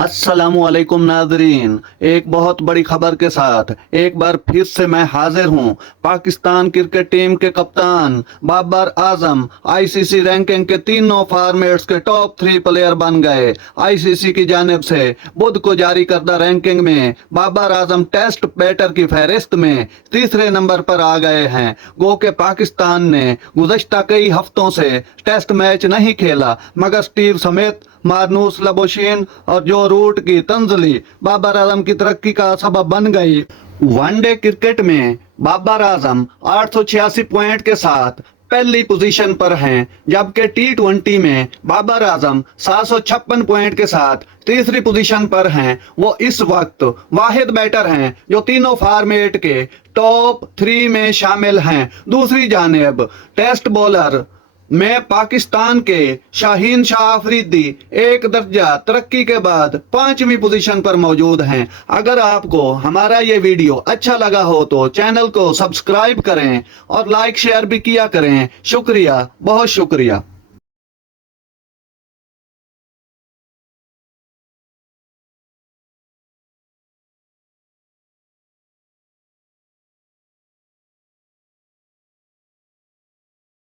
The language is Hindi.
अस्सलामुअलैकुम नाजरीन, एक बहुत बड़ी खबर के साथ एक बार फिर से मैं हाजिर हूं। पाकिस्तान क्रिकेट टीम के कप्तान बाबर आजम आईसीसी रैंकिंग के तीनों फॉर्मेट्स के टॉप 3 प्लेयर बन गए। आईसीसी की जानिब से बुध को जारी करदा रैंकिंग में बाबर आजम टेस्ट बैटर की फहरिस्त में तीसरे नंबर पर आ गए हैं। गो के पाकिस्तान ने गुज़श्ता कई हफ्तों से टेस्ट मैच नहीं खेला, मगर स्टीव समेत मार्नूस लबोशिन और जो रूट की तंजली बाबर आजम की तरक्की का सबब बन गई। वनडे क्रिकेट में बाबर आजम 886 पॉइंट के साथ पहली पोजीशन पर हैं, जबकि टी20 में बाबर आजम 756 पॉइंट के साथ तीसरी पोजीशन पर हैं। वो इस वक्त वाहिद बैटर हैं जो तीनों फॉर्मेट के टॉप 3 में शामिल हैं। दूसरी जानिब टेस्ट बॉलर में पाकिस्तान के शाहीन शाह अफरीदी एक दर्जा तरक्की के बाद 5वीं पोजीशन पर मौजूद हैं। अगर आपको हमारा ये वीडियो अच्छा लगा हो तो चैनल को सब्सक्राइब करें और लाइक शेयर भी किया करें। शुक्रिया, बहुत शुक्रिया।